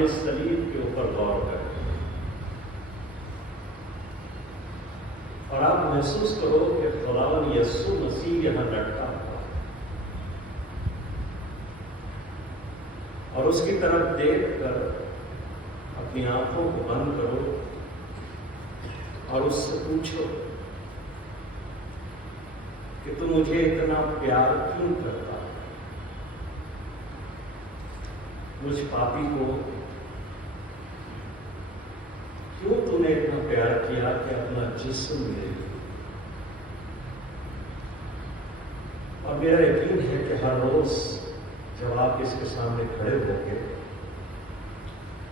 इस सलीब के ऊपर गौर करें और आप महसूस करो कि खुदावंद यीशु मसीह यहां लटका हुआ है और उसकी तरफ देखकर अपनी आंखों को बंद करो और उससे पूछो कि तू मुझे इतना प्यार क्यों करता है, मुझ पापी को क्यों तूने इतना प्यार किया कि अपना जिस्म मेरे लिए। और मेरा यकीन है कि हर रोज जब आप इसके सामने खड़े होंगे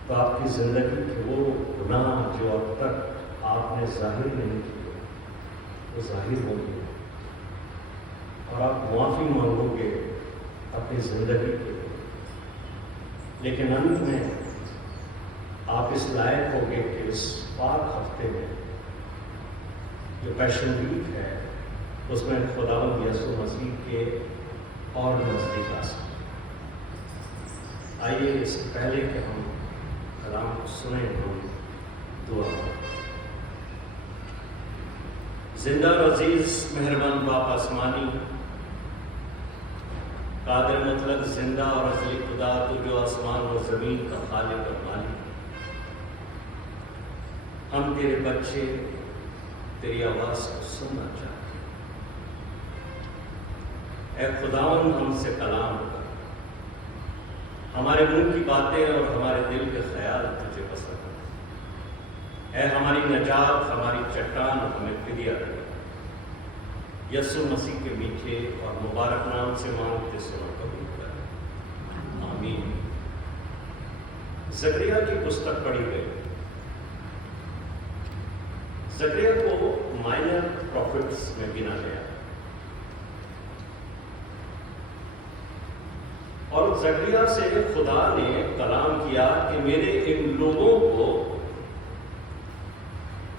तो आपकी जिंदगी के वो गुनाह जो अब तक आपने जाहिर नहीं किए वो जाहिर होंगे और आप माफी मांगोगे अपनी जिंदगी के लिए। लेकिन अंत में आप इस लायक होंगे कि इस पाक हफ्ते में जो पैशन वीक है उसमें खुदावंद यीशु मसीह के और नजदीक आ सकें। आइए इससे पहले कि हम कलाम को सुने हम दुआ करें। जिंदा और अजीज मेहरबान बाप आसमानी कादिर मतलब जिंदा और असली खुदा तो जो आसमान और जमीन का खालिक और मालिक, हम तेरे बच्चे तेरी आवाज को सुनना चाहते हैं। ऐ खुदावंद हमसे कलाम कर, हमारे मुंह की बातें और हमारे दिल के ख्याल तुझे पसंद है। ऐ हमारी नजात हमारी चट्टान हमें फिदिया रहे। यीशु मसीह के मीठे और मुबारक नाम से मांगते सुनो कबूल कर, आमीन। जकरिया की पुस्तक पढ़ी गई। जकरिया को माइनर प्रॉफिट्स में गिना गया और जकरिया से खुदा ने कलाम किया कि मेरे इन लोगों को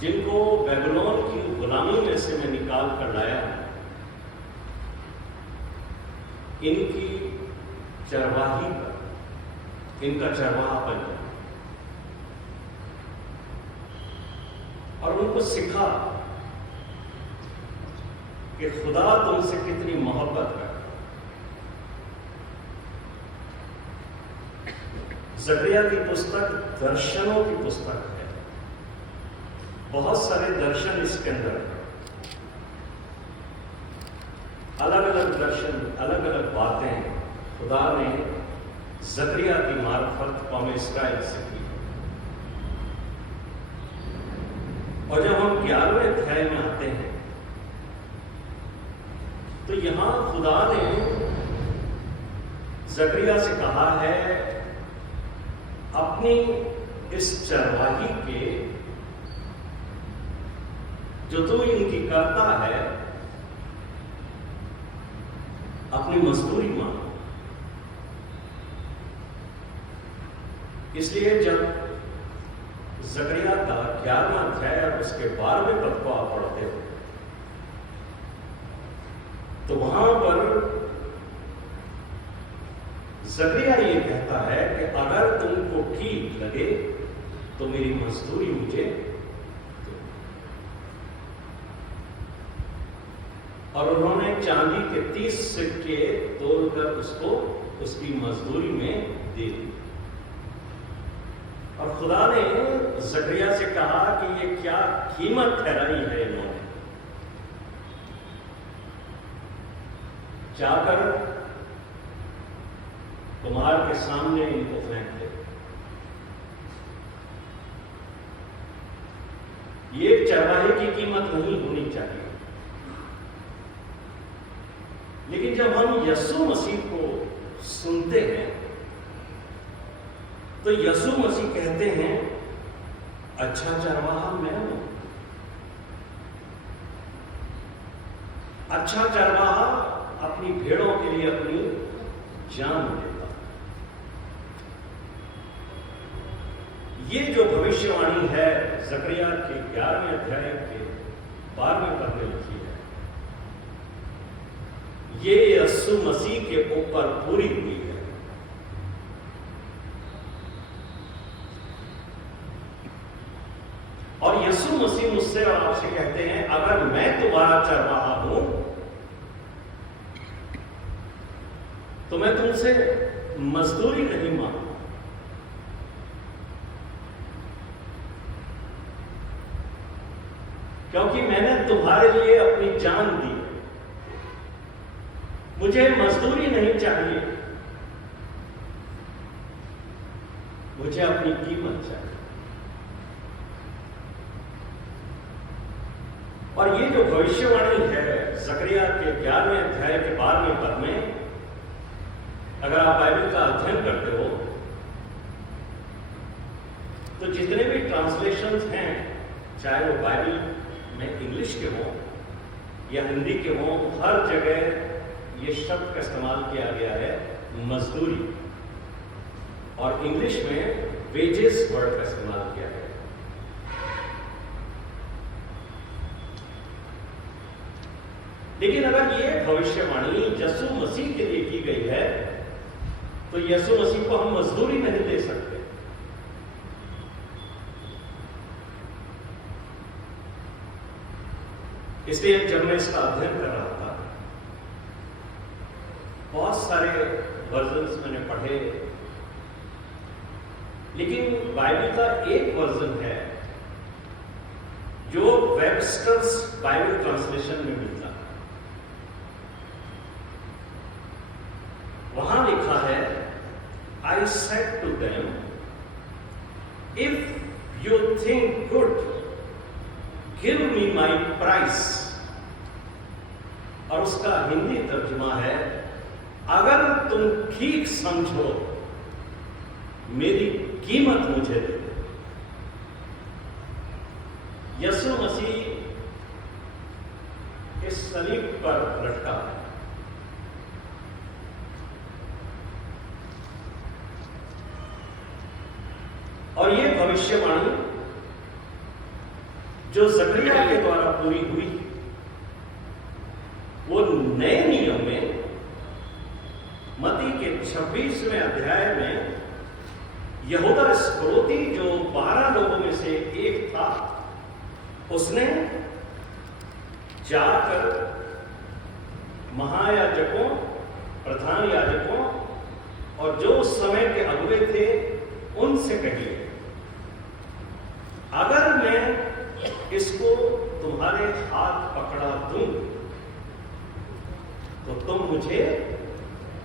जिनको बेबीलोन की गुलामी में से मैं निकाल कर लाया, इनकी चरवाही पर, इनका चरवाहा बन जाए और उनको सिखा कि खुदा तुमसे कितनी मोहब्बत करता। जकरिया की पुस्तक दर्शनों की पुस्तक है। बहुत सारे दर्शन इसके अंदर है, अलग अलग दर्शन, अलग अलग बातें खुदा ने जकरिया की मार्फत कौम इस्राइल से की। और जब हम 11वें अध्याय में आते हैं तो यहां खुदा ने जकरिया से कहा है अपनी इस चरवाही के जो तू इनकी करता है अपनी मजदूरी मांग। इसलिए जब जकरिया का 11वां अध्याय और उसके 12वें पद को आप पढ़ते हो तो वहां पर जकरिया ये कहता है कि अगर तुमको ठीक लगे तो मेरी मजदूरी मुझे दो। और उन्होंने चांदी के 30 सिक्के तोड़कर उसको उसकी मजदूरी में दे दी। और खुदा ने जकरिया से कहा कि ये क्या कीमत ठहराई है इन्होंने, जाकर कुम्हार के सामने इनको फेंक दे। ये चरवाहे की कीमत नहीं होनी चाहिए। लेकिन जब हम यीशु मसीह को सुनते हैं तो यीशु मसीह कहते हैं अच्छा चरवाहा मैं हूं। अच्छा चरवाहा अपनी भेड़ों के लिए अपनी जान देता। ये जो भविष्यवाणी है जकरिया के 11वें अध्याय के 12वें पद में लिखी है, ये यीशु मसीह के ऊपर पूरी हुई है। मसीह मुझसे और आपसे कहते हैं, अगर मैं तुम्हारा चरवाहा हूं तो मैं तुमसे मजदूरी नहीं मांगू, क्योंकि मैंने तुम्हारे लिए अपनी जान दी। मुझे मजदूरी नहीं चाहिए, मुझे अपनी कीमत चाहिए। और ये जो भविष्यवाणी है जकरिया के 11वें अध्याय के 12वें पद में, अगर आप बाइबल का अध्ययन करते हो तो जितने भी ट्रांसलेशंस हैं, चाहे वो बाइबल में इंग्लिश के हों या हिंदी के हों, हर जगह ये शब्द का इस्तेमाल किया गया है मजदूरी, और इंग्लिश में वेजेस वर्ड का इस्तेमाल किया गया है। लेकिन अगर ये भविष्यवाणी यीशु मसीह के लिए की गई है तो यीशु मसीह को हम मजदूरी नहीं दे सकते। इसलिए जब मैं इसका अध्ययन कर रहा था, बहुत सारे वर्जन्स मैंने पढ़े, लेकिन बाइबल का एक वर्जन है जो वेबस्टर्स बाइबल ट्रांसलेशन में मिलता है। वहां लिखा है, I said to them, if you think good, give me my price। और उसका हिंदी तर्जुमा है, अगर तुम ठीक समझो मेरी कीमत मुझे दे दो। यीशु मसीह इस सलीब पर लटका है, और ये भविष्यवाणी जो जकरिया के द्वारा पूरी हुई, वो नए नियम में मत्ती के 26वें अध्याय में यहूदा इस्करियोती, जो 12 लोगों में से एक था, उसने जाकर महायाजकों, प्रधान याजकों और जो उस समय के अगुवे थे उनसे कहिए, अगर मैं इसको तुम्हारे हाथ पकड़ा दूं तो तुम मुझे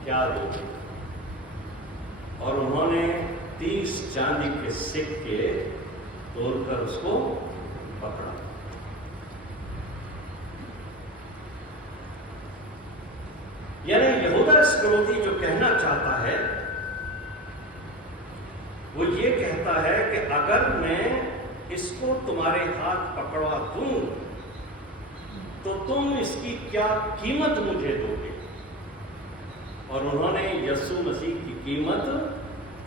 क्या दोगे? और उन्होंने 30 चांदी के सिक्के तोड़कर उसको पकड़ा। यानी यहूदा इस्करियोती जो कहना चाहता है वो ये कहता है कि अगर मैं इसको तुम्हारे हाथ पकड़वा दूं तो तुम इसकी क्या कीमत मुझे दोगे? और उन्होंने यीशु मसीह की कीमत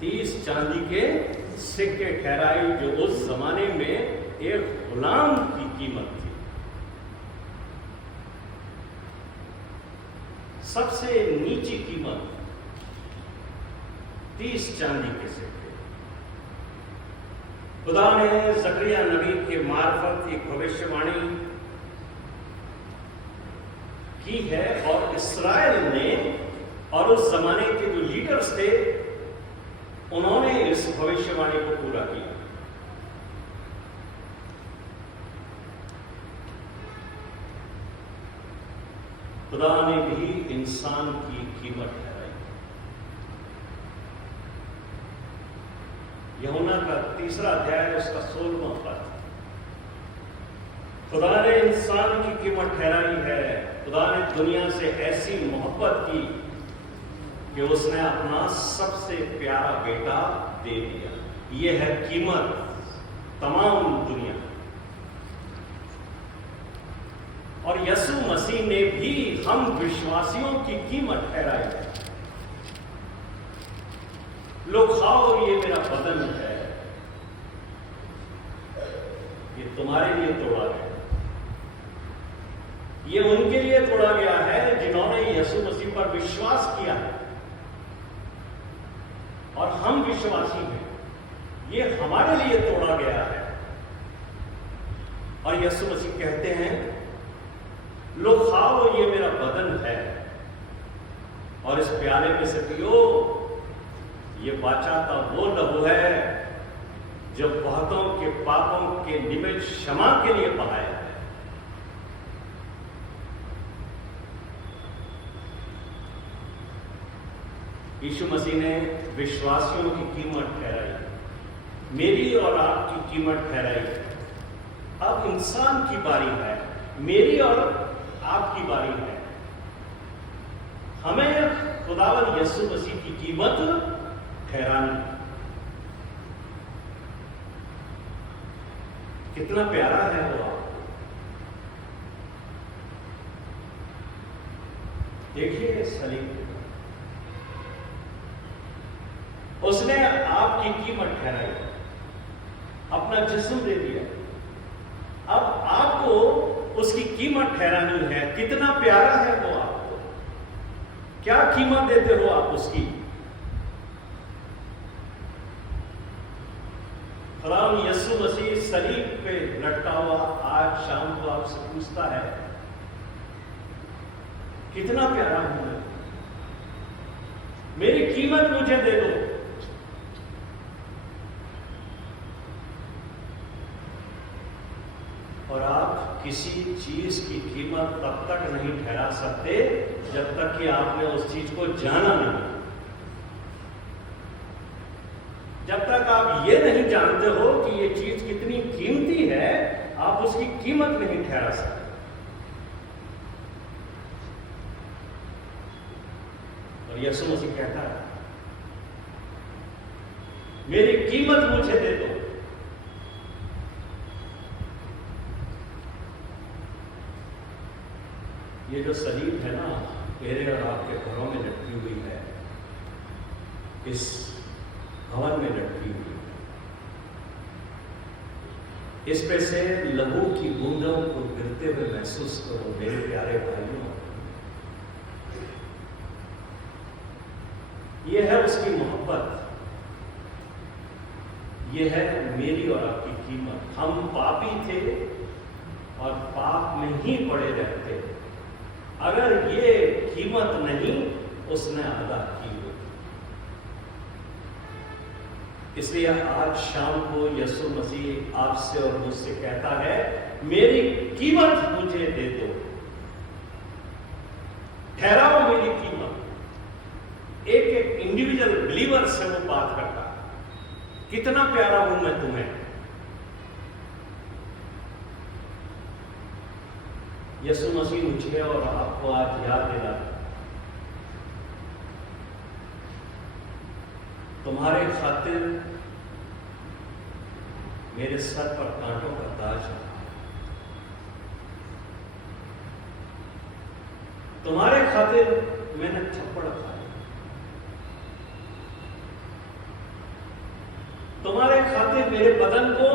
30 चांदी के सिक्के ठहराई, जो उस जमाने में एक गुलाम की कीमत थी। सबसे नीची कीमत 30 चांदी के सिक्के। खुदा ने जकरिया नबी के मार्फत एक भविष्यवाणी की है, और इस्राएल ने और उस जमाने के जो लीडर्स थे उन्होंने इस भविष्यवाणी को पूरा किया। खुदा ने भी इंसान की कीमत ठहराई। यूहन्ना का 3रा अध्याय उसका 16वां पद, खुदा ने इंसान की कीमत ठहराई है। खुदा ने दुनिया से ऐसी मोहब्बत की कि उसने अपना सबसे प्यारा बेटा दे दिया। यह है कीमत तमाम दुनिया। और यीशु मसीह ने भी हम विश्वासियों की कीमत ठहराई है। लो खाओ, ये मेरा बदन है, ये तुम्हारे लिए तोड़ा गया। ये उनके लिए तोड़ा गया है जिन्होंने यीशु मसीह पर विश्वास किया है, और हम विश्वासी हैं। ये हमारे लिए तोड़ा गया है। और यीशु मसीह कहते हैं, लो खाओ, ये मेरा बदन है, और इस प्याले में से पियो, ये वाचा का वो लहू है जो बहुतों के पापों के निमित्त क्षमा के लिए बहाया है। यीशु मसीह ने विश्वासियों की कीमत ठहराई, मेरी और आपकी कीमत ठहराई। अब इंसान की बारी है, मेरी और आपकी बारी है। हमें खुदावंद यीशु मसीह की कीमत ठहरानी। कितना प्यारा है वो आपको। देखिए सलीम, उसने आपकी कीमत ठहराई, अपना जिस्म दे दिया। अब आपको उसकी कीमत ठहरानी है। कितना प्यारा है वो आपको। क्या कीमत देते हो आप उसकी? खुदावंद यीशु मसीह सलीब पे लटका हुआ आज शाम को आपसे पूछता है, कितना प्यारा हूं मैं, मेरी कीमत मुझे दे दो। और आप किसी चीज की कीमत तब तक नहीं ठहरा सकते जब तक कि आपने उस चीज को जाना नहीं। जब तक आप ये नहीं जानते हो कि ये चीज कितनी कीमती है, आप उसकी कीमत नहीं ठहरा सकते। और यीशु मसीह कहता है, मेरी कीमत मुझे दे दो। ये जो सलीब है ना, मेरे और आपके घरों में लटकी हुई है, इस भवन में लटकी हुई है। इस पे से लहू की बूंदों को गिरते हुए महसूस करो मेरे प्यारे भाइयों। ये है उसकी मोहब्बत, ये है मेरी और आपकी कीमत। हम पापी थे और पाप में ही पड़े रहते अगर ये कीमत नहीं उसने अदा की हुई। इसलिए आज शाम को यीशु मसीह आपसे और मुझसे कहता है, मेरी कीमत मुझे दे दो, ठहराओ मेरी कीमत। एक एक इंडिविजुअल बिलीवर से वो बात करता, कितना प्यारा हूं मैं तुम्हें। यीशु मसीह मुझे और आपको आज याद दिला, तुम्हारे खातिर मेरे सर पर कांटों का ताज है, तुम्हारे खातिर मैंने थप्पड़ खाया, तुम्हारे खातिर मेरे बदन को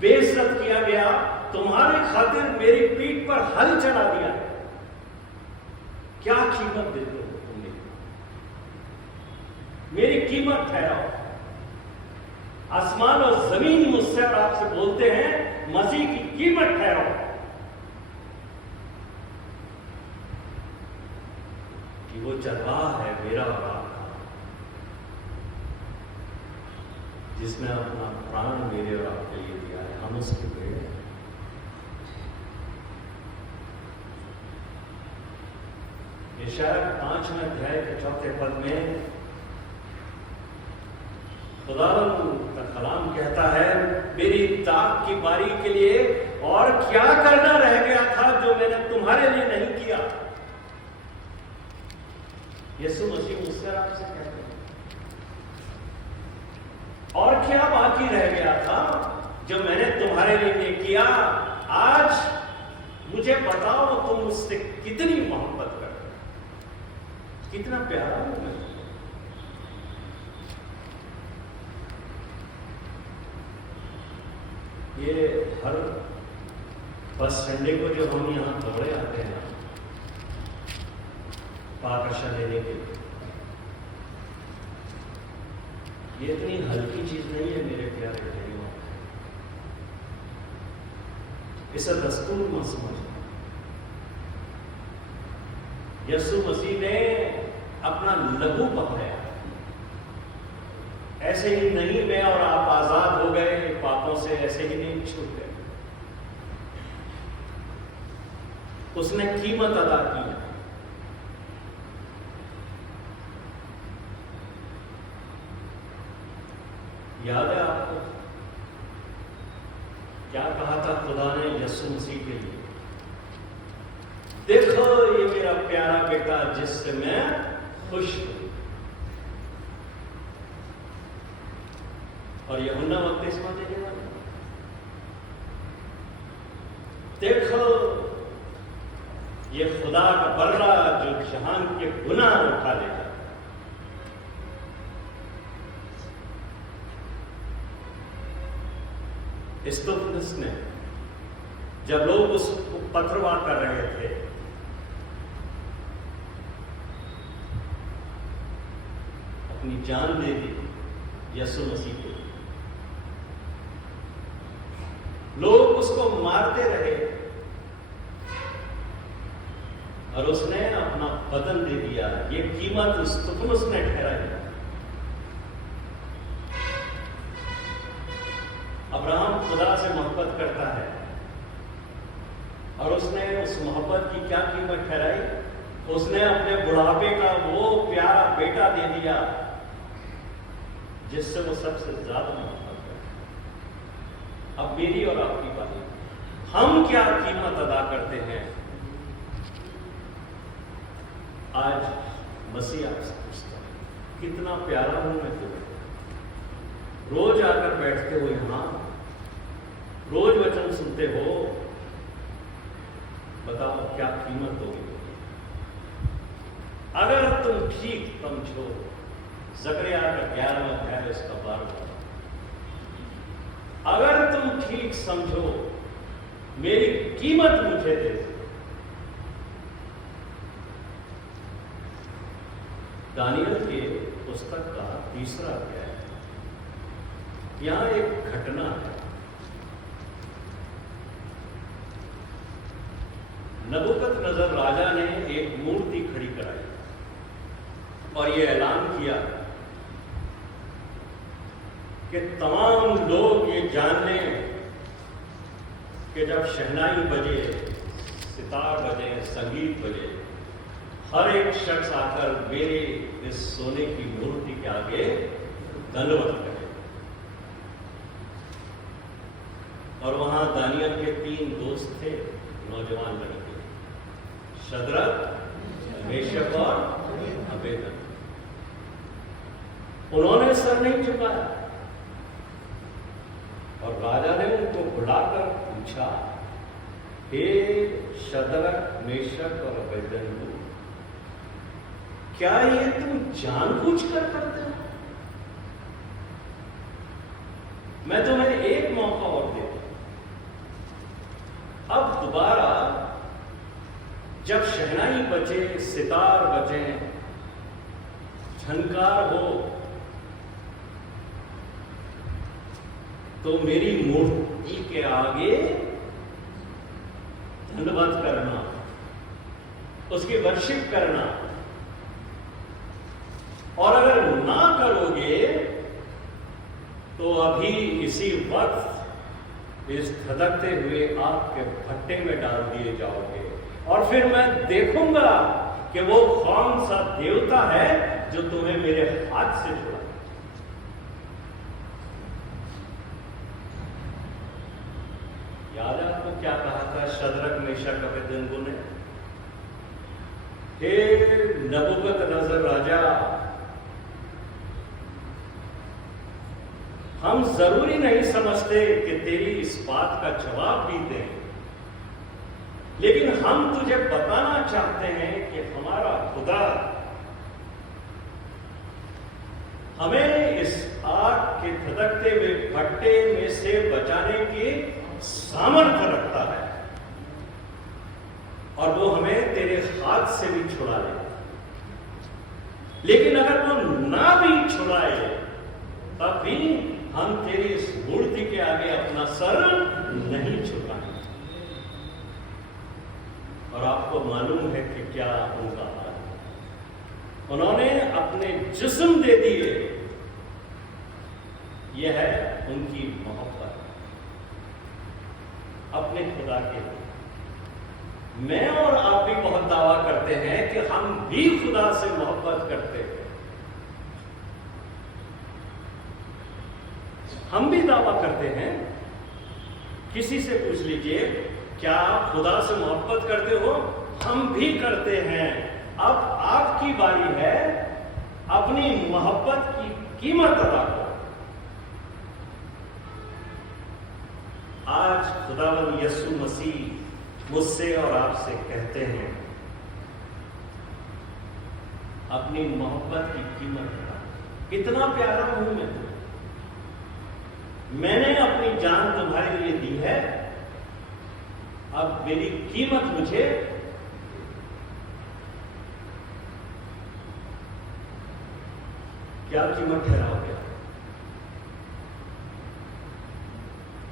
बेइज्जत किया गया, तुम्हारे खातिर मेरी पीठ पर हल चढ़ा दिया। क्या कीमत देते हो तुमने? मेरी कीमत ठहराओ। आसमान और जमीन मुझसे और आपसे बोलते हैं, मसीह की कीमत ठहराओ कि वो चरवाहा है मेरा और आपका, जिसने अपना प्राण मेरे और आपके लिए दिया है। हम उसके भेड़ हैं। यशायाह 5वें अध्याय के 4 पद में खुदावंद का कलाम कहता है, मेरी ताक की बारी के लिए और क्या करना रह गया था जो मैंने तुम्हारे लिए नहीं किया। यीशु मसीह मुझसे आपसे कहते हैं, और क्या बाकी रह गया था जो मैंने तुम्हारे लिए नहीं किया। आज मुझे बताओ, तुम मुझसे कितनी मोहब्बत करते, कितना प्यारा हूं मैं। ये हर बस संडे को जो हम यहाँ दौड़े आते हैं पाकर्षा लेने के लिए, ये इतनी हल्की चीज नहीं है मेरे प्यारे भाइयों। इसे दस्तूर मत समझ। यीशु मसीह ने अपना लहू बहाया, ऐसे ही नहीं मैं और आप आजाद हो गए पापों से, ऐसे ही नहीं छूट गए। उसने कीमत अदा की। याद है आपको क्या कहा था खुदा ने यीशु मसीह के लिए? देखो ये मेरा प्यारा बेटा जिससे मैं खुश हूं। और यूहन्ना बपतिस्मा देने वाला, देखो ये खुदा का बर्रा जो जहान के गुनाह उठा लेगा। स्तिफनुस ने जब लोग उसको पथरवाह कर रहे थे, अपनी जान दे दी यीशु मसीह को। लोग उसको मारते रहे और उसने अपना बदन दे दिया। ये कीमत स्तिफनुस ने ठहराई। अब्राहम खुदा से मोहब्बत करता है और उसने उस मोहब्बत की क्या कीमत ठहराई? उसने अपने बुढ़ापे का वो प्यारा बेटा दे दिया जिससे वो सबसे ज्यादा मोहब्बत करता है। अब मेरी और आपकी बात, हम क्या कीमत अदा करते हैं? आज मसीह आपसे पूछता है, कितना प्यारा हूं मैं तुम्हें? रोज आकर बैठते हो यहां, रोज वचन सुनते हो, बताओ क्या कीमत होगी? अगर तुम ठीक समझो, ज़करिया का 11वां अध्याय इसका 12वां, अगर तुम ठीक समझो, मेरी कीमत मुझे दे। दानियल के पुस्तक का 3रा अध्याय, यहां एक घटना है। नबूकदनेस्सर राजा ने एक मूर्ति खड़ी कराई और यह ऐलान किया कि तमाम लोग ये जान लें कि जब शहनाई बजे, सितार बजे, संगीत बजे, हर एक शख्स आकर मेरे इस सोने की मूर्ति के आगे दंडवत करे। और वहां दानियल के 3 दोस्त थे, नौजवान लड़के, शद्रक, मेशक और अबेदनगो। उन्होंने सर नहीं झुकाया और राजा ने उनको बुलाकर पूछा, हे शद्रक, मेशक और अबेदनगो, क्या ये तुम जानबूझकर करते हो? मैं तुम्हें एक मौका और देता हूं। अब दोबारा जब शहनाई बजे, सितार बजे, झनकार हो, तो मेरी मूर्ति के आगे दंडवत करना, उसकी वर्शिप करना। और अगर ना करोगे तो अभी इसी वक्त इस धधकते हुए आग के भट्टे में डाल दिए जाओगे। और फिर मैं देखूंगा कि वो कौन सा देवता है जो तुम्हें मेरे हाथ से छुड़ा। याद है आपको क्या कहा था शद्रक, मेशक, अबेदनगो ने? हे नबूकदनेस्सर राजा, हम जरूरी नहीं समझते कि तेरी इस बात का जवाब भी दें, लेकिन हम तुझे बताना चाहते हैं कि हमारा खुदा हमें इस आग के धधकते हुए भट्टे में से बचाने की सामर्थ्य रखता है और वो हमें तेरे हाथ से भी छुड़ा लेगा। लेकिन अगर वो ना भी छुड़ाए तब भी हम तेरी इस मूर्ति के आगे अपना सर नहीं झुकाएंगे। आपको मालूम है कि क्या उनका हाल है। उन्होंने अपने जिस्म दे दिए। यह है उनकी मोहब्बत अपने खुदा के लिए। मैं और आप भी बहुत दावा करते हैं कि हम भी खुदा से मोहब्बत करते हैं। हम भी दावा करते हैं। किसी से पूछ लीजिए, क्या आप खुदा से मोहब्बत करते हो? हम भी करते हैं। अब आपकी बारी है अपनी मोहब्बत की कीमत अदा करो। आज खुदावंद यीशु मसीह मुझसे और आपसे कहते हैं, अपनी मोहब्बत की कीमत अदा। कितना प्यारा हूं मैं तुम्हें। मैंने अपनी जान तुम्हारे लिए दी है। अब मेरी कीमत मुझे क्या कीमत ठहराओगे?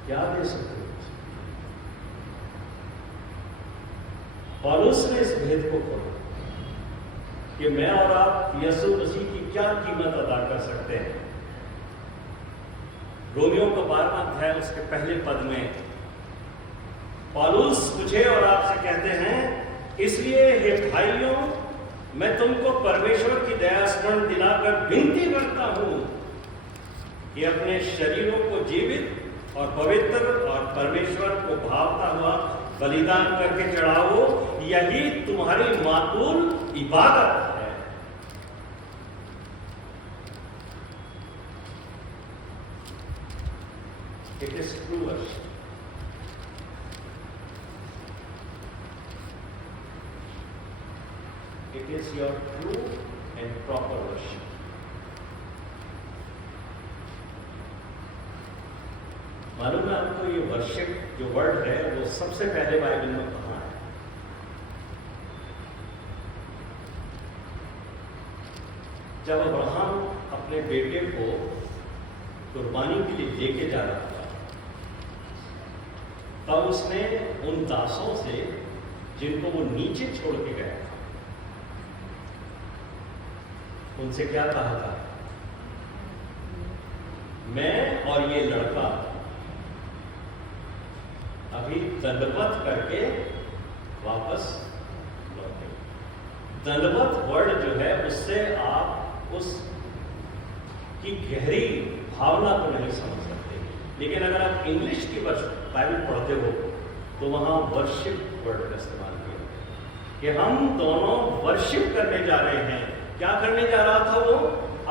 क्या दे सकते हो? पौलुस ने इस भेद को खोला कि मैं और आप यीशु मसीह की क्या कीमत अदा कर सकते हैं। रोमियो का 12वां अध्याय उसके पहले पद में पौलुस मुझे और आपसे कहते हैं, इसलिए हे भाइयों, मैं तुमको परमेश्वर की दया स्मरण दिलाकर विनती करता हूं कि अपने शरीरों को जीवित और पवित्र और परमेश्वर को भावता हुआ बलिदान करके चढ़ाओ। यही तुम्हारी माकूल इबादत है। It is true worship. It is your true and proper worship. मालूम है आपको ये वर्शिप जो वर्ड है वो सबसे पहले बाइबल में कहाँ है? जब अब्राहम अपने बेटे को कुर्बानी के लिए लेके जा रहा था, तब उसने उन दासों से जिनको वो नीचे छोड़ के गया था, उनसे क्या कहा था? मैं और ये लड़का अभी दंडवत करके वापस लौटे। दंडवत वर्ड जो है उससे आप उस की गहरी भावना को नहीं समझ सकते। लेकिन अगर आप इंग्लिश की बाइबल पढ़ते हो तो वहां वर्शिप वर्ड का इस्तेमाल किया कि हम दोनों वर्शिप करने जा रहे हैं। क्या करने जा रहा था? वो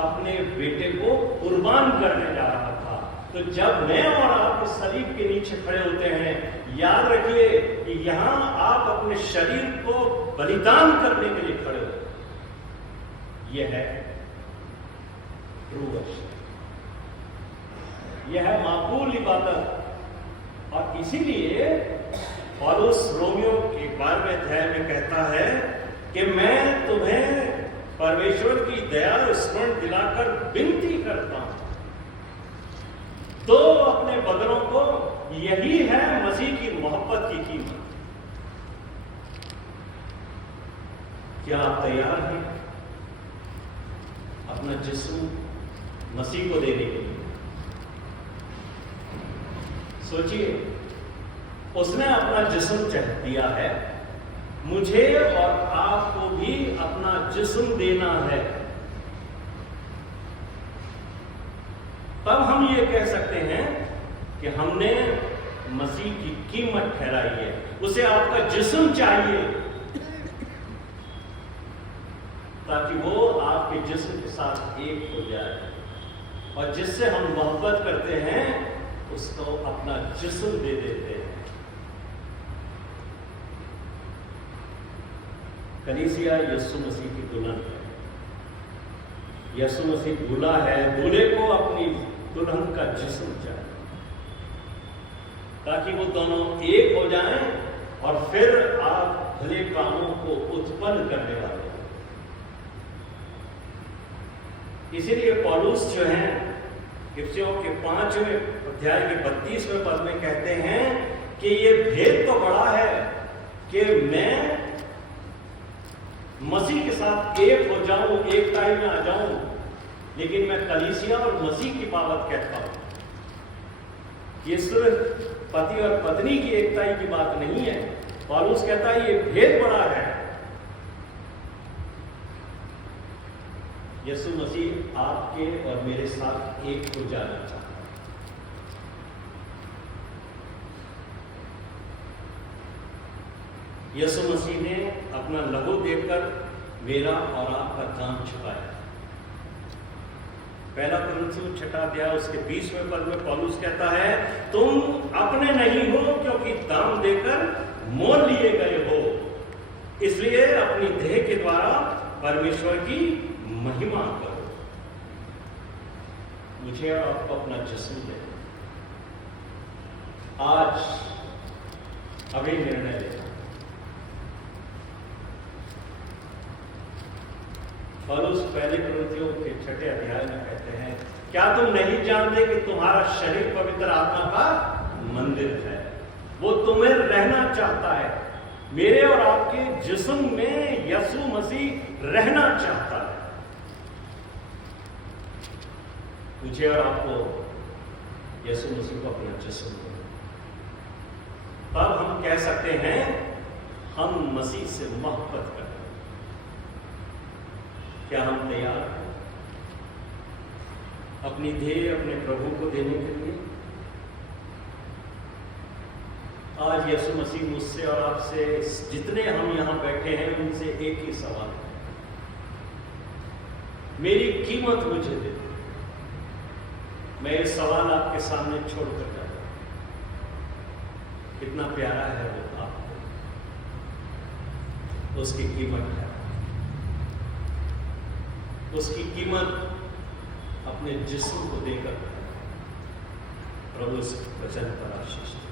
अपने बेटे को कुर्बान करने जा रहा था। तो जब मैं और आप इस सलीब के नीचे खड़े होते हैं, याद रखिए कि यहां आप अपने शरीर को बलिदान करने के लिए खड़े हो। यह है ट्रू वर्शिप, यह है माकूल इबादत। और इसीलिए पौलुस रोमियो के 12वें अध्याय में कहता है कि मैं तुम्हें परमेश्वर की दया स्मरण दिलाकर विनती करता हूं। तो अपने बदलों को, यही है मसीह की मोहब्बत की कीमत। क्या आप तैयार हैं अपना जिस्म मसीह को देने के लिए? सोचिए, उसने अपना जिस्म चाह दिया है, मुझे और आपको भी अपना जिस्म देना है। तब हम ये कह सकते हैं कि हमने मसीह की कीमत ठहराई है। उसे आपका जिस्म चाहिए ताकि वो आपके जिस्म के साथ एक हो जाए, और जिससे हम मोहब्बत करते हैं उसको अपना जिस्म दे देते हैं। कलीसिया यीशु मसीह की दुल्हन है। यीशु मसीह दूल्हा है। दूल्हे को अपनी दुल्हन का जिस्म चाहिए ताकि वो दोनों एक हो जाएं और फिर आप भले कामों को उत्पन्न करने वाले हैं। इसीलिए पौलुस जो है इफिसियों के 5वें अध्याय के 32वें पद में कहते हैं कि ये भेद तो बड़ा है कि मैं मसीह के साथ एक हो जाऊं, एकताई में आ जाऊं। लेकिन मैं कलीसिया और मसीह की बात कहता हूं। ये सिर्फ पति और पत्नी की एकताई की बात नहीं है। पौलुस कहता है ये भेद बड़ा है। यीशु मसीह आपके और मेरे साथ एक हो जाना चाहता है। यीशु मसीह ने अपना लहू देकर मेरा और आपका काम छुपाया। पहला कुरिन्थियों 6 अध्याय उसके 20वें पद में पौलुस कहता है, तुम अपने नहीं हो क्योंकि दाम देकर मोल लिए गए हो, इसलिए अपनी देह के द्वारा परमेश्वर की महिमा करो। मुझे और आपको अपना जिस्म दे। आज अभी निर्णय लेना। पौलुस पहले कुरिन्थियों के 6 अध्याय में कहते हैं, क्या तुम नहीं जानते कि तुम्हारा शरीर पवित्र आत्मा का मंदिर है, वो तुम्हें रहना चाहता है। मेरे और आपके जिस्म में यीशु मसीह रहना चाहता है। मुझे और आपको यीशु मसीह को अपना जिस्म दे, तब हम कह सकते हैं हम मसीह से मोहब्बत करते हैं। क्या हम तैयार हैं अपनी देह अपने प्रभु को देने के लिए? आज यीशु मसीह मुझसे और आपसे, जितने हम यहां बैठे हैं, उनसे एक ही सवाल है। मेरी कीमत मुझे दे। मैं ये सवाल आपके सामने छोड़कर जाता हूं। कितना प्यारा है वो आपको, उसकी कीमत है। उसकी कीमत अपने जिस्म को देकर प्रभु से वचन पर आशीष दे।